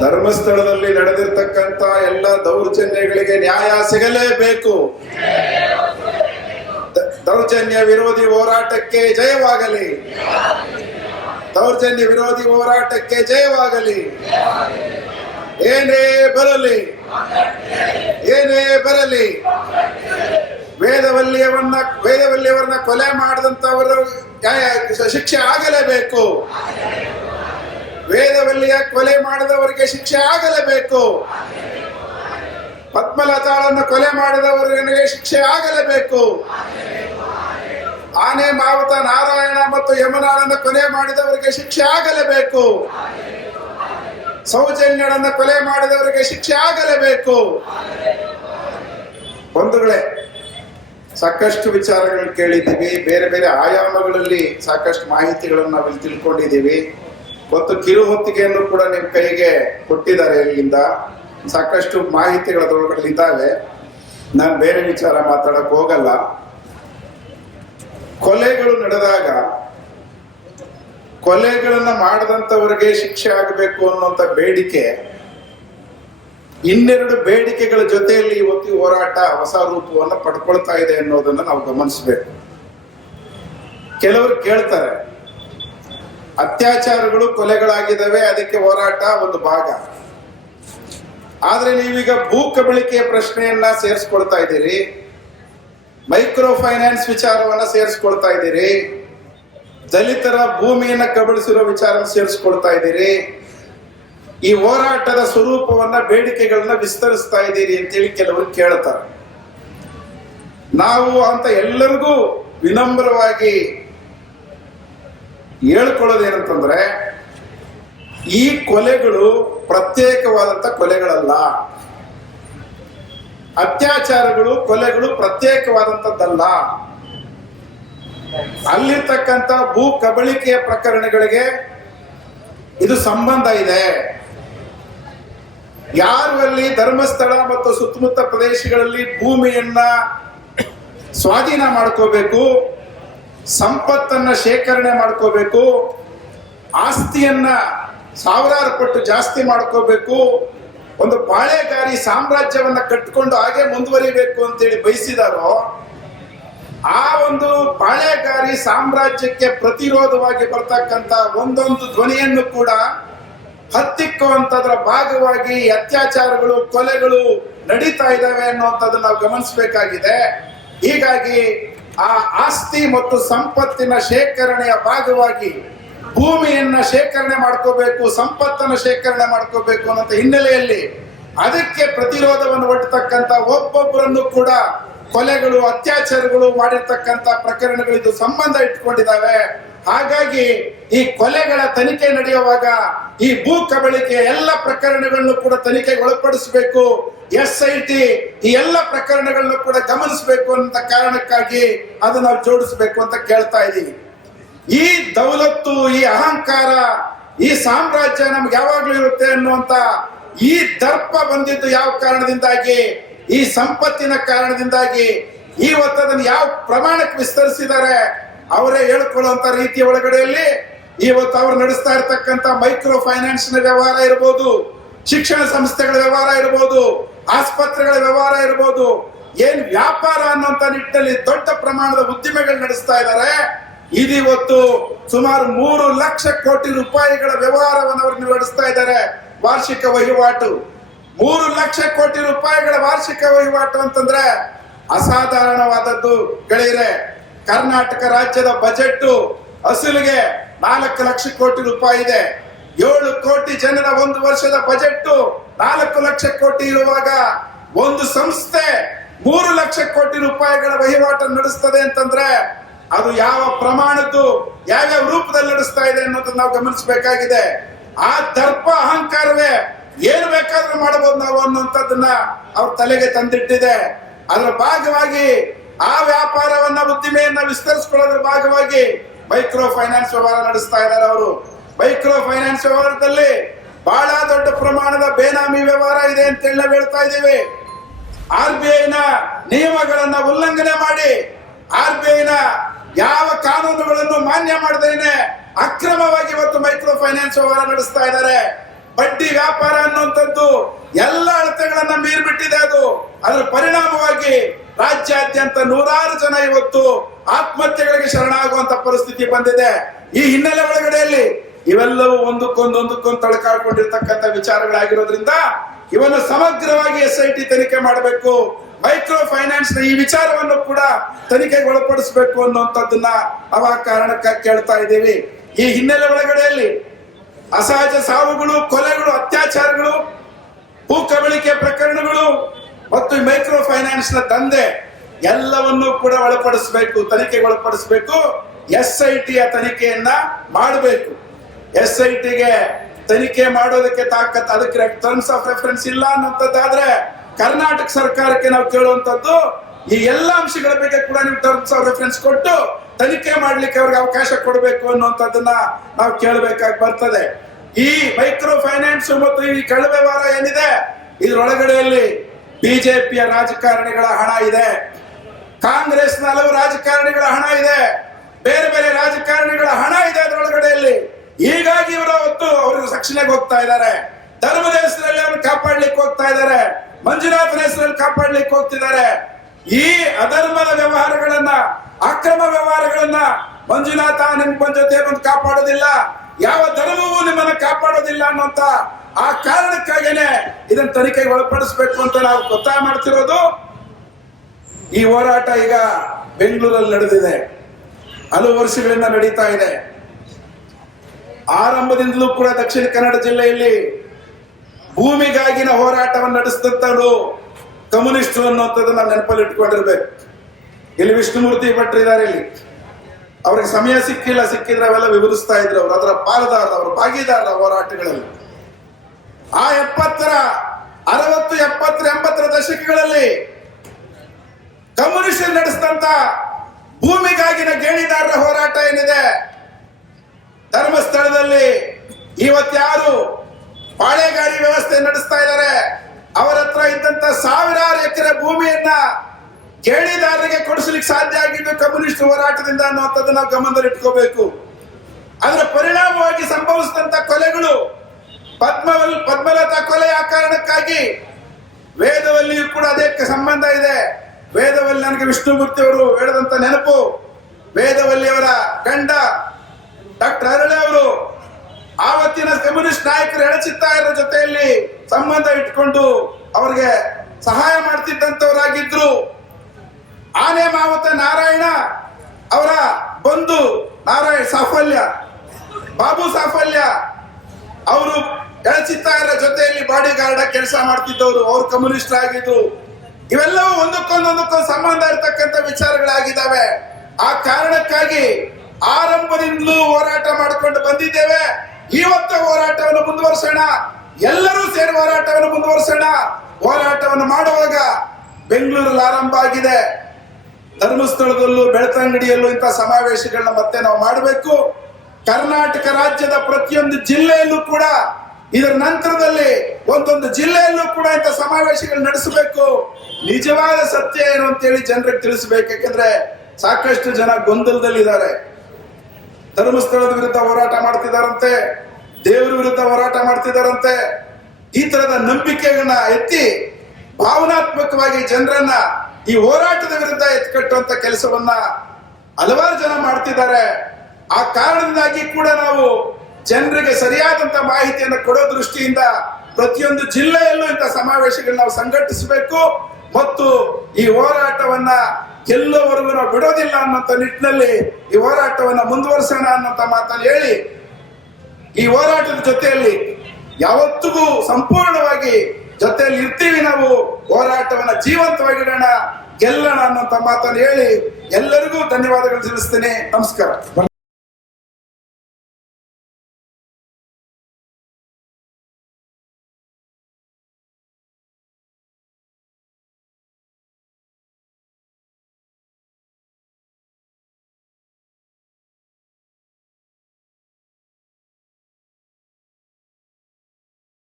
ಧರ್ಮಸ್ಥಳದಲ್ಲಿ ನಡೆದಿರ್ತಕ್ಕಂತ ಎಲ್ಲ ದೌರ್ಜನ್ಯಗಳಿಗೆ ನ್ಯಾಯ ಸಿಗಲೇಬೇಕು. ದೌರ್ಜನ್ಯ ವಿರೋಧಿ ಹೋರಾಟಕ್ಕೆ ಜಯವಾಗಲಿ. ದೌರ್ಜನ್ಯ ವಿರೋಧಿ ಹೋರಾಟಕ್ಕೆ ಜಯವಾಗಲಿ. ಏನೇ ಬರಲಿ ಏನೇ ಬರಲಿ, ವೇದವಲ್ಲಿಯವನ್ನ, ವೇದವಲ್ಲಿಯವರನ್ನ ಕೊಲೆ ಮಾಡಿದಂತವರು ಶಿಕ್ಷೆ ಆಗಲೇಬೇಕು. ವೇದವಲ್ಲಿಯ ಕೊಲೆ ಮಾಡಿದವರಿಗೆ ಶಿಕ್ಷೆ ಆಗಲೇಬೇಕು. ಪದ್ಮಲತಾಳನ್ನು ಕೊಲೆ ಮಾಡಿದವರಿಗೆ ಶಿಕ್ಷೆ ಆಗಲೇಬೇಕು. ಆನೆ, ಮಾವುತ, ನಾರಾಯಣ ಮತ್ತು ಯಮುನಾಳನ್ನು ಕೊಲೆ ಮಾಡಿದವರಿಗೆ ಶಿಕ್ಷೆ ಆಗಲೇಬೇಕು. ಸೌಜನ್ಯಳನ್ನು ಕೊಲೆ ಮಾಡಿದವರಿಗೆ ಶಿಕ್ಷೆ ಆಗಲೇಬೇಕು. ಬಂಧುಗಳೇ, ಸಾಕಷ್ಟು ವಿಚಾರಗಳನ್ನು ಕೇಳಿದ್ದೀವಿ. ಬೇರೆ ಬೇರೆ ಆಯಾಮಗಳಲ್ಲಿ ಸಾಕಷ್ಟು ಮಾಹಿತಿಗಳನ್ನು ನಾವಿಲ್ಲಿ ತಿಳ್ಕೊಂಡಿದ್ದೀವಿ. ಮತ್ತು ಕಿರು ಹೊತ್ತಿಗೆಯನ್ನು ಕೂಡ ನಿಮ್ಮ ಕೈಗೆ ಕೊಟ್ಟಿದ್ದಾರೆ ಇಲ್ಲಿಂದ. ಸಾಕಷ್ಟು ಮಾಹಿತಿಗಳು ಅದರೊಳಗಡೆ ಇದ್ದಾವೆ. ನಾನು ಬೇರೆ ವಿಚಾರ ಮಾತಾಡಕ್ ಹೋಗಲ್ಲ. ಕೊಲೆಗಳು ನಡೆದಾಗ, ಕೊಲೆಗಳನ್ನ ಮಾಡದಂತವರಿಗೆ ಶಿಕ್ಷೆ ಆಗಬೇಕು ಅನ್ನುವಂತ ಬೇಡಿಕೆ, ಇನ್ನೆರಡು ಬೇಡಿಕೆಗಳ ಜೊತೆಯಲ್ಲಿ ಇವತ್ತು ಹೋರಾಟ, ಹೊಸ ರೂಪವನ್ನು ಪಡ್ಕೊಳ್ತಾ ಇದೆ ಅನ್ನೋದನ್ನ ನಾವು ಗಮನಿಸಬೇಕು. ಕೆಲವರು ಕೇಳ್ತಾರೆ ಅತ್ಯಾಚಾರಗಳು ಕೊಲೆಗಳಾಗಿದ್ದಾವೆ, ಅದಕ್ಕೆ ಹೋರಾಟ ಒಂದು ಭಾಗ. ಆದ್ರೆ ನೀವೀಗ ಭೂ ಕಬಳಿಕೆಯ ಪ್ರಶ್ನೆಯನ್ನ ಸೇರಿಸ್ಕೊಳ್ತಾ ಇದ್ದೀರಿ. ಮೈಕ್ರೋ ಫೈನಾನ್ಸ್ ವಿಚಾರವನ್ನ ಸೇರಿಸ್ಕೊಳ್ತಾ ಇದ್ದೀರಿ. ದಲಿತರ ಭೂಮಿಯನ್ನ ಕಬಳಿಸಿರೋ ವಿಚಾರ ಸೇರಿಸ್ಕೊಳ್ತಾ ಇದ್ದೀರಿ. ಈ ಹೋರಾಟದ ಸ್ವರೂಪವನ್ನ ಬೇಡಿಕೆಗಳನ್ನ ವಿಸ್ತರಿಸ್ತಾ ಇದ್ದೀರಿ ಅಂತೇಳಿ ಕೆಲವರು ಕೇಳ್ತಾರೆ. ನಾವು ಅಂತ ಎಲ್ಲರಿಗೂ ವಿನಮ್ರವಾಗಿ ಹೇಳ್ಕೊಳ್ಳೋದೇನಂತಂದ್ರೆ, ಈ ಕೊಲೆಗಳು ಪ್ರತ್ಯೇಕವಾದಂತ ಕೊಲೆಗಳಲ್ಲ. ಅತ್ಯಾಚಾರಗಳು, ಕೊಲೆಗಳು ಪ್ರತ್ಯೇಕವಾದಂಥದ್ದಲ್ಲ ಅಲ್ಲಿರ್ತಕ್ಕಂಥ ಭೂ ಕಬಳಿಕೆಯ ಪ್ರಕರಣಗಳಿಗೆ ಇದು ಸಂಬಂಧ ಇದೆ. ಯಾರು ಅಲ್ಲಿ ಧರ್ಮಸ್ಥಳ ಮತ್ತು ಸುತ್ತಮುತ್ತ ಪ್ರದೇಶಗಳಲ್ಲಿ ಭೂಮಿಯನ್ನ ಸ್ವಾಧೀನ ಮಾಡ್ಕೋಬೇಕು? ಸಂಪತ್ತನ್ನ ಶೇಖರಣೆ ಮಾಡ್ಕೋಬೇಕು, ಆಸ್ತಿಯನ್ನ ಸಾವಿರಾರು ಪಟ್ಟು ಜಾಸ್ತಿ ಮಾಡ್ಕೋಬೇಕು, ಒಂದು ಪಾಳೆಗಾರಿ ಸಾಮ್ರಾಜ್ಯವನ್ನ ಕಟ್ಟಿಕೊಂಡು ಹಾಗೆ ಮುಂದುವರಿಬೇಕು ಅಂತೇಳಿ ಬಯಸಿದಾರೋ, ಆ ಒಂದು ಪಾಳೆಗಾರಿ ಸಾಮ್ರಾಜ್ಯಕ್ಕೆ ಪ್ರತಿರೋಧವಾಗಿ ಬರ್ತಕ್ಕಂತ ಒಂದೊಂದು ಧ್ವನಿಯನ್ನು ಕೂಡ ಹತ್ತಿಕ್ಕುವಂತದ್ರ ಭಾಗವಾಗಿ ಅತ್ಯಾಚಾರಗಳು, ಕೊಲೆಗಳು ನಡೀತಾ ಇದ್ದಾವೆ ಅನ್ನುವಂಥದ್ದು ನಾವು ಗಮನಿಸಬೇಕಾಗಿದೆ. ಹೀಗಾಗಿ ಆ ಆಸ್ತಿ ಮತ್ತು ಸಂಪತ್ತಿನ ಶೇಖರಣೆಯ ಭಾಗವಾಗಿ ಭೂಮಿಯನ್ನ ಶೇಖರಣೆ ಮಾಡ್ಕೋಬೇಕು, ಸಂಪತ್ತನ್ನು ಶೇಖರಣೆ ಮಾಡ್ಕೋಬೇಕು ಅನ್ನೋ ಹಿನ್ನೆಲೆಯಲ್ಲಿ ಅದಕ್ಕೆ ಪ್ರತಿರೋಧವನ್ನು ಒಡ್ತಕ್ಕಂತ ಒಬ್ಬೊಬ್ಬರನ್ನು ಕೂಡ ಕೊಲೆಗಳು, ಅತ್ಯಾಚಾರಗಳು ಪ್ರಕರಣಗಳು ಇದು ಸಂಬಂಧ ಇಟ್ಕೊಂಡಿದ್ದಾವೆ. ಹಾಗಾಗಿ ಈ ಕೊಲೆಗಳ ತನಿಖೆ ನಡೆಯುವಾಗ ಈ ಭೂ ಕಬಳಿಕೆ ಎಲ್ಲ ಪ್ರಕರಣಗಳನ್ನು ಕೂಡ ತನಿಖೆಗೆ ಒಳಪಡಿಸಬೇಕು. ಎಸ್ ಐ ಟಿ ಈ ಎಲ್ಲ ಪ್ರಕರಣಗಳನ್ನು ಕೂಡ ಗಮನಿಸಬೇಕು ಅಂತ ಕಾರಣಕ್ಕಾಗಿ ಅದು ನಾವು ಜೋಡಿಸಬೇಕು ಅಂತ ಕೇಳ್ತಾ ಇದ್ದೀವಿ. ಈ ದೌಲತ್ತು, ಈ ಅಹಂಕಾರ, ಈ ಸಾಮ್ರಾಜ್ಯ ನಮ್ಗೆ ಯಾವಾಗ್ಲೂ ಇರುತ್ತೆ ಅನ್ನುವಂತ ಈ ದರ್ಪ ಬಂದಿದ್ದು ಯಾವ ಕಾರಣದಿಂದಾಗಿ? ಈ ಸಂಪತ್ತಿನ ಕಾರಣದಿಂದಾಗಿ. ಇವತ್ತು ಅದನ್ನು ಯಾವ ಪ್ರಮಾಣಕ್ಕೆ ವಿಸ್ತರಿಸಿದ್ದಾರೆ? ಅವರೇ ಹೇಳ್ಕೊಳ್ಳುವಂತ ರೀತಿಯ ಒಳಗಡೆಯಲ್ಲಿ ಇವತ್ತು ಅವರು ನಡೆಸ್ತಾ ಇರತಕ್ಕಂತ ಮೈಕ್ರೋ ಫೈನಾನ್ಸ್ನ ವ್ಯವಹಾರ ಇರಬಹುದು ಶಿಕ್ಷಣ ಸಂಸ್ಥೆಗಳ ವ್ಯವಹಾರ ಇರಬಹುದು ಆಸ್ಪತ್ರೆಗಳ ವ್ಯವಹಾರ ಇರಬಹುದು ಏನ್ ವ್ಯಾಪಾರ ಅನ್ನುವಂತ ನಿಟ್ಟಿನಲ್ಲಿ ದೊಡ್ಡ ಪ್ರಮಾಣದ ಉದ್ದಿಮೆಗಳು ನಡೆಸ್ತಾ ಇದ್ದಾರೆ. ಇದಿವತ್ತು ಸುಮಾರು ಮೂರು ಲಕ್ಷ ಕೋಟಿ ರೂಪಾಯಿಗಳ ವ್ಯವಹಾರವನ್ನು ಅವರು ನಡೆಸ್ತಾ ಇದ್ದಾರೆ ವಾರ್ಷಿಕ ವಹಿವಾಟು. ಮೂರು ಲಕ್ಷ ಕೋಟಿ ರೂಪಾಯಿಗಳ ವಾರ್ಷಿಕ ವಹಿವಾಟು ಅಂತಂದ್ರೆ ಅಸಾಧಾರಣವಾದದ್ದು. ಗೆಳೆಯರೆ ಕರ್ನಾಟಕ ರಾಜ್ಯದ ಬಜೆಟ್ ಅಸಲಿಗೆ ನಾಲ್ಕು ಲಕ್ಷ ಕೋಟಿ ರೂಪಾಯಿ ಇದೆ. ಏಳು ಕೋಟಿ ಜನರ ಒಂದು ವರ್ಷದ ಬಜೆಟ್ ನಾಲ್ಕು ಲಕ್ಷ ಕೋಟಿ ಇರುವಾಗ ಒಂದು ಸಂಸ್ಥೆ ಮೂರು ಲಕ್ಷ ಕೋಟಿ ರೂಪಾಯಿಗಳ ವಹಿವಾಟು ನಡೆಸ್ತದೆ ಅಂತಂದ್ರೆ ಅದು ಯಾವ ಪ್ರಮಾಣದ್ದು, ಯಾವ್ಯಾವ ರೂಪದಲ್ಲಿ ನಡೆಸ್ತಾ ಇದೆ ಅನ್ನೋದನ್ನ ನಾವು ಗಮನಿಸಬೇಕಾಗಿದೆ. ಆ ದರ್ಪ ಅಹಂಕಾರವೇ ಏನು ಬೇಕಾದ್ರೂ ಮಾಡಬಹುದು ನಾವು ಅನ್ನುವಂಥದ್ದನ್ನ ಅವ್ರ ತಲೆಗೆ ತಂದಿಟ್ಟಿದೆ. ಅದರ ಭಾಗವಾಗಿ ಆ ವ್ಯಾಪಾರವನ್ನ ಉದ್ದಿಮೆಯನ್ನ ವಿಸ್ತರಿಸಿಕೊಳ್ಳೋದ್ರ ಭಾಗವಾಗಿ ಮೈಕ್ರೋ ಫೈನಾನ್ಸ್ ವ್ಯವಹಾರ ನಡೆಸ್ತಾ ಇದ್ದಾರೆ ಅವರು. ಮೈಕ್ರೋ ಫೈನಾನ್ಸ್ ವ್ಯವಹಾರದಲ್ಲಿ ಬಹಳ ದೊಡ್ಡ ಪ್ರಮಾಣದ ಬೇನಾಮಿ ವ್ಯವಹಾರ ಇದೆ ಅಂತ ಹೇಳಿ ನಾವು ಹೇಳ್ತಾ ಇದ್ದೇವೆ. ಆರ್ ಬಿ ಐನ ನಿಯಮಗಳನ್ನ ಉಲ್ಲಂಘನೆ ಮಾಡಿ ಆರ್ ಬಿ ಐನ ಯಾವ ಕಾನೂನುಗಳನ್ನು ಮಾನ್ಯ ಮಾಡದೇನೆ ಅಕ್ರಮವಾಗಿ ಇವತ್ತು ಮೈಕ್ರೋ ಫೈನಾನ್ಸ್ ವ್ಯವಹಾರ ನಡೆಸ್ತಾ ಇದ್ದಾರೆ. ಬಡ್ಡಿ ವ್ಯಾಪಾರ ಅನ್ನುವಂಥದ್ದು ಎಲ್ಲ ಅಳತೆಗಳನ್ನ ಮೀರಿಬಿಟ್ಟಿದೆ ಅದು. ಅದರ ಪರಿಣಾಮವಾಗಿ ರಾಜ್ಯಾದ್ಯಂತ ನೂರಾರು ಜನ ಇವತ್ತು ಆತ್ಮಹತ್ಯೆಗಳಿಗೆ ಶರಣಾಗುವಂತ ಪರಿಸ್ಥಿತಿ ಬಂದಿದೆ. ಈ ಹಿನ್ನೆಲೆ ಒಳಗಡೆಯಲ್ಲಿ ಇವೆಲ್ಲವೂ ಒಂದಕ್ಕೊಂದು ಒಂದಕ್ಕೊಂದು ತಳಕಾಡ್ಕೊಂಡಿರ್ತಕ್ಕಂಥ ವಿಚಾರಗಳಾಗಿರೋದ್ರಿಂದ ಇವನ್ನು ಸಮಗ್ರವಾಗಿ ಎಸ್ ಐ ಟಿ ತನಿಖೆ ಮಾಡಬೇಕು. ಮೈಕ್ರೋ ಫೈನಾನ್ಸ್ನ ಈ ವಿಚಾರವನ್ನು ಕೂಡ ತನಿಖೆಗೆ ಒಳಪಡಿಸಬೇಕು ಅನ್ನುವಂಥದ್ದನ್ನ ಅವ ಕಾರಣಕ್ಕೆ ಕೇಳ್ತಾ ಇದ್ದೀವಿ. ಈ ಹಿನ್ನೆಲೆ ಒಳಗಡೆಯಲ್ಲಿ ಅಸಹಜ ಸಾವುಗಳು, ಕೊಲೆಗಳು, ಅತ್ಯಾಚಾರಗಳು ಭೂ ಕಬಳಿಕೆ ಪ್ರಕರಣಗಳು ಮತ್ತು ಈ ಮೈಕ್ರೋ ಫೈನಾನ್ಸ್ನ ದಂಧೆ ಎಲ್ಲವನ್ನೂ ಕೂಡ ಒಳಪಡಿಸಬೇಕು, ತನಿಖೆಗೆ ಒಳಪಡಿಸಬೇಕು ಎಸ್ ಐ ಟಿಯ ತನಿಖೆಯನ್ನ ಮಾಡಬೇಕು. ಎಸ್ ಐ ಟಿಗೆ ತನಿಖೆ ಮಾಡೋದಕ್ಕೆ ತಾಕತ್, ಅದಕ್ಕೆ ಟರ್ಮ್ಸ್ ಆಫ್ ರೆಫರೆನ್ಸ್ ಇಲ್ಲ ಅನ್ನೋಂಥದ್ದಾದ್ರೆ ಕರ್ನಾಟಕ ಸರ್ಕಾರಕ್ಕೆ ನಾವು ಕೇಳುವಂತದ್ದು ಈ ಎಲ್ಲ ಅಂಶಗಳ ಬಗ್ಗೆ ಕೂಡ ನೀವು ಟರ್ಮ್ಸ್ ಆಫ್ ರೆಫರೆನ್ಸ್ ಕೊಟ್ಟು ತನಿಖೆ ಮಾಡ್ಲಿಕ್ಕೆ ಅವ್ರಿಗೆ ಅವಕಾಶ ಕೊಡಬೇಕು ಅನ್ನುವಂಥದ್ದನ್ನ ನಾವು ಕೇಳಬೇಕಾಗಿ ಬರ್ತದೆ. ಈ ಮೈಕ್ರೋ ಫೈನಾನ್ಸ್ ಮತ್ತು ಈ ಕಳವೆ ವ್ಯವಹಾರ ಏನಿದೆ, ಇದ್ರೊಳಗಡೆಯಲ್ಲಿ ಬಿಜೆಪಿಯ ರಾಜಕಾರಣಿಗಳ ಹಣ ಇದೆ. ಕಾಂಗ್ರೆಸ್ನ ಹಲವು ರಾಜಕಾರಣಿಗಳ ಹಣ ಇದೆ. ಬೇರೆ ಬೇರೆ ರಾಜಕಾರಣಿಗಳ ಹಣ ಇದೆ ಅದರೊಳಗಡೆಯಲ್ಲಿ ಹೀಗಾಗಿ ಇವರ ಹೊತ್ತು ಅವರು ರಕ್ಷಣೆಗೆ ಹೋಗ್ತಾ ಇದ್ದಾರೆ. ಧರ್ಮದ ಹೆಸರಲ್ಲಿ ಅವ್ರನ್ನ ಕಾಪಾಡ್ಲಿಕ್ಕೆ ಹೋಗ್ತಾ ಇದ್ದಾರೆ. ಮಂಜುನಾಥನ ಹೆಸರಲ್ಲಿ ಕಾಪಾಡ್ಲಿಕ್ಕೆ ಹೋಗ್ತಿದ್ದಾರೆ. ಈ ಅಧರ್ಮದ ವ್ಯವಹಾರಗಳನ್ನ, ಅಕ್ರಮ ವ್ಯವಹಾರಗಳನ್ನ ಮಂಜುನಾಥ ನಿಮ್ಮ ಜೊತೆ ಬಂದು ಕಾಪಾಡೋದಿಲ್ಲ. ಯಾವ ಧರ್ಮವೂ ನಿಮ್ಮನ್ನ ಕಾಪಾಡೋದಿಲ್ಲ ಅನ್ನೋಂತ ಆ ಕಾರಣಕ್ಕಾಗೇನೆ ಇದನ್ನ ತನಿಖೆಗೆ ಒಳಪಡಿಸಬೇಕು ಅಂತ ನಾವು ಒತ್ತಾಯ ಮಾಡ್ತಿರೋದು. ಈ ಹೋರಾಟ ಈಗ ಬೆಂಗಳೂರಲ್ಲಿ ನಡೆದಿದೆ. ಹಲವು ವರ್ಷಗಳಿಂದ ನಡೀತಾ ಇದೆ. ಆರಂಭದಿಂದಲೂ ಕೂಡ ದಕ್ಷಿಣ ಕನ್ನಡ ಜಿಲ್ಲೆಯಲ್ಲಿ ಭೂಮಿಗಾಗಿನ ಹೋರಾಟವನ್ನು ನಡೆಸಿದಂತವರು ಕಮ್ಯುನಿಸ್ಟರು ಅನ್ನುವಂಥದ್ದು ನಾವು ನೆನಪಲ್ಲಿ ಇಟ್ಕೊಂಡಿರ್ಬೇಕು ಇಲ್ಲಿ ವಿಷ್ಣುಮೂರ್ತಿ ಭಟ್ರು ಇದ್ದಾರೆ ಇಲ್ಲಿ. ಅವ್ರಿಗೆ ಸಮಯ ಸಿಕ್ಕಿಲ್ಲ, ಸಿಕ್ಕಿದ್ರೆ ಅವೆಲ್ಲ ವಿವರಿಸ್ತಾ ಇದ್ರು. ಅವರು ಅದರ ಪಾಲುದಾರ ಅವರು ಭಾಗಿದಾರರ ಹೋರಾಟಗಳಲ್ಲಿ. ಆ ಎಪ್ಪತ್ತರ, ಅರವತ್ತು, ಎಪ್ಪತ್ತರ, ಎಂಬತ್ತರ ದಶಕಗಳಲ್ಲಿ ಕಮ್ಯುನಿಸ್ಟ್ ನಡೆಸಿದಂತ ಭೂಮಿಗಾಗಿನ ಗೇಣಿದಾರರ ಹೋರಾಟ ಏನಿದೆ? ಧರ್ಮಸ್ಥಳದಲ್ಲಿ ಇವತ್ತ್ಯಾರು ಪಾಳೆಗಾರಿ ವ್ಯವಸ್ಥೆ ನಡೆಸ್ತಾ ಇದ್ದಾರೆ? ಅವರ ಹತ್ರ ಇದ್ದಂತ ಸಾವಿರಾರು ಎಕರೆ ಭೂಮಿಯನ್ನ ಗೇಣಿದಾರರಿಗೆ ಕೊಡಿಸ್ಲಿಕ್ಕೆ ಸಾಧ್ಯ ಆಗಿದ್ದು ಕಮ್ಯುನಿಸ್ಟ್ ಹೋರಾಟದಿಂದ ಅನ್ನುವಂಥದ್ದನ್ನ ನಾವು ಗಮನದಲ್ಲಿ ಇಟ್ಕೋಬೇಕು ಅದರ ಪರಿಣಾಮವಾಗಿ ಸಂಭವಿಸಿದಂತ ಕೊಲೆಗಳು ಪದ್ಮವಲ್ ಪದ್ಮಲತಾ ಕೊಲೆಯ ಕಾರಣಕ್ಕಾಗಿ ವೇದವಲ್ಲಿಯೂ ಕೂಡ ಅದಕ್ಕೆ ಸಂಬಂಧ ಇದೆ. ವೇದವಲ್ಲಿ ನನಗೆ ವಿಷ್ಣುಮೂರ್ತಿ ಅವರು ಹೇಳಿದಂತ ನೆನಪು ವೇದವಲ್ಲಿ ಅವರ ಗಂಡ ಡಾಕ್ಟರ್ ಅರಳೆ ಅವರು ಆವತ್ತಿನ ಕಮ್ಯುನಿಸ್ಟ್ ನಾಯಕರು ಎಳಚಿತ್ತಾಯರ ಜೊತೆಯಲ್ಲಿ ಸಂಬಂಧ ಇಟ್ಕೊಂಡು ಅವರಿಗೆ ಸಹಾಯ ಮಾಡ್ತಿದ್ದಂತವರಾಗಿದ್ರು ಆನೆ ಮಾವತ ನಾರಾಯಣ ಅವರ ಬಂಧು ನಾರಾಯಣ ಸಾಫಲ್ಯ, ಬಾಬು ಸಾಫಲ್ಯ, ಅವರು ಎಳಚಿತ್ತಾಯರ ಜೊತೆಯಲ್ಲಿ ಬಾಡಿ ಗಾರ್ಡ್ ಕೆಲಸ ಮಾಡ್ತಿದ್ದವರು, ಅವ್ರು ಕಮ್ಯುನಿಸ್ಟ್ ಆಗಿದ್ರು. ಇವೆಲ್ಲವೂ ಒಂದಕ್ಕೊಂದು ಒಂದಕ್ಕೊಂದು ಸಂಬಂಧ ಇರತಕ್ಕಂತ ವಿಚಾರಗಳಾಗಿದ್ದಾವೆ. ಆ ಕಾರಣಕ್ಕಾಗಿ ಆರಂಭದಿಂದಲೂ ಹೋರಾಟ ಮಾಡಿಕೊಂಡು ಬಂದಿದ್ದೇವೆ. ಇವತ್ತು ಹೋರಾಟವನ್ನು ಮುಂದುವರಿಸೋಣ. ಎಲ್ಲರೂ ಸೇರಿ ಹೋರಾಟವನ್ನು ಮುಂದುವರಿಸೋಣ. ಹೋರಾಟವನ್ನು ಮಾಡುವಾಗ ಬೆಂಗಳೂರಲ್ಲಿ ಆರಂಭ ಆಗಿದೆ. ಧರ್ಮಸ್ಥಳದಲ್ಲೂ, ಬೆಳ್ತಂಗಡಿಯಲ್ಲೂ ಇಂಥ ಸಮಾವೇಶಗಳನ್ನ ಮತ್ತೆ ನಾವು ಮಾಡಬೇಕು. ಕರ್ನಾಟಕ ರಾಜ್ಯದ ಪ್ರತಿಯೊಂದು ಜಿಲ್ಲೆಯಲ್ಲೂ ಕೂಡ ಇದರ ನಂತರದಲ್ಲಿ ಒಂದೊಂದು ಜಿಲ್ಲೆಯಲ್ಲೂ ಕೂಡ ಇಂಥ ಸಮಾವೇಶಗಳು ನಡೆಸಬೇಕು. ನಿಜವಾದ ಸತ್ಯ ಏನು ಅಂತೇಳಿ ಜನರಿಗೆ ತಿಳಿಸಬೇಕು. ಯಾಕಂದ್ರೆ ಸಾಕಷ್ಟು ಜನ ಗೊಂದಲದಲ್ಲಿದ್ದಾರೆ. ಧರ್ಮಸ್ಥಳದ ವಿರುದ್ಧ ಹೋರಾಟ ಮಾಡ್ತಿದಾರಂತೆ ದೇವರ ವಿರುದ್ಧ ಹೋರಾಟ ಮಾಡ್ತಿದಾರಂತೆ ಈ ತರದ ನಂಬಿಕೆಗಳನ್ನ ಎತ್ತಿ ಭಾವನಾತ್ಮಕವಾಗಿ ಜನರನ್ನ ಈ ಹೋರಾಟದ ವಿರುದ್ಧ ಎತ್ಕಟ್ಟುವಂತ ಕೆಲಸವನ್ನ ಹಲವಾರು ಜನ ಮಾಡ್ತಿದ್ದಾರೆ. ಆ ಕಾರಣದಿಂದಾಗಿ ಕೂಡ ನಾವು ಜನರಿಗೆ ಸರಿಯಾದಂತ ಮಾಹಿತಿಯನ್ನು ಕೊಡೋ ದೃಷ್ಟಿಯಿಂದ ಪ್ರತಿಯೊಂದು ಜಿಲ್ಲೆಯಲ್ಲೂ ಇಂಥ ಸಮಾವೇಶಗಳನ್ನ ನಾವು ಸಂಘಟಿಸಬೇಕು. ಮತ್ತು ಈ ಹೋರಾಟವನ್ನ ಎಲ್ಲವರೆಗೂ ನಾವು ಬಿಡೋದಿಲ್ಲ ಅನ್ನೋಂಥ ನಿಟ್ಟಿನಲ್ಲಿ ಈ ಹೋರಾಟವನ್ನ ಮುಂದುವರಿಸೋಣ ಅನ್ನೋಂಥ ಮಾತನ್ನು ಹೇಳಿ, ಈ ಹೋರಾಟದ ಜೊತೆಯಲ್ಲಿ ಯಾವತ್ತಿಗೂ ಸಂಪೂರ್ಣವಾಗಿ ಜೊತೆಯಲ್ಲಿ ಇರ್ತೀವಿ ನಾವು. ಹೋರಾಟವನ್ನ ಜೀವಂತವಾಗಿಡೋಣ ಗೆಲ್ಲೋಣ ಅನ್ನೋಂಥ ಮಾತನ್ನು ಹೇಳಿ ಎಲ್ಲರಿಗೂ ಧನ್ಯವಾದಗಳು ತಿಳಿಸ್ತೇನೆ. ನಮಸ್ಕಾರ.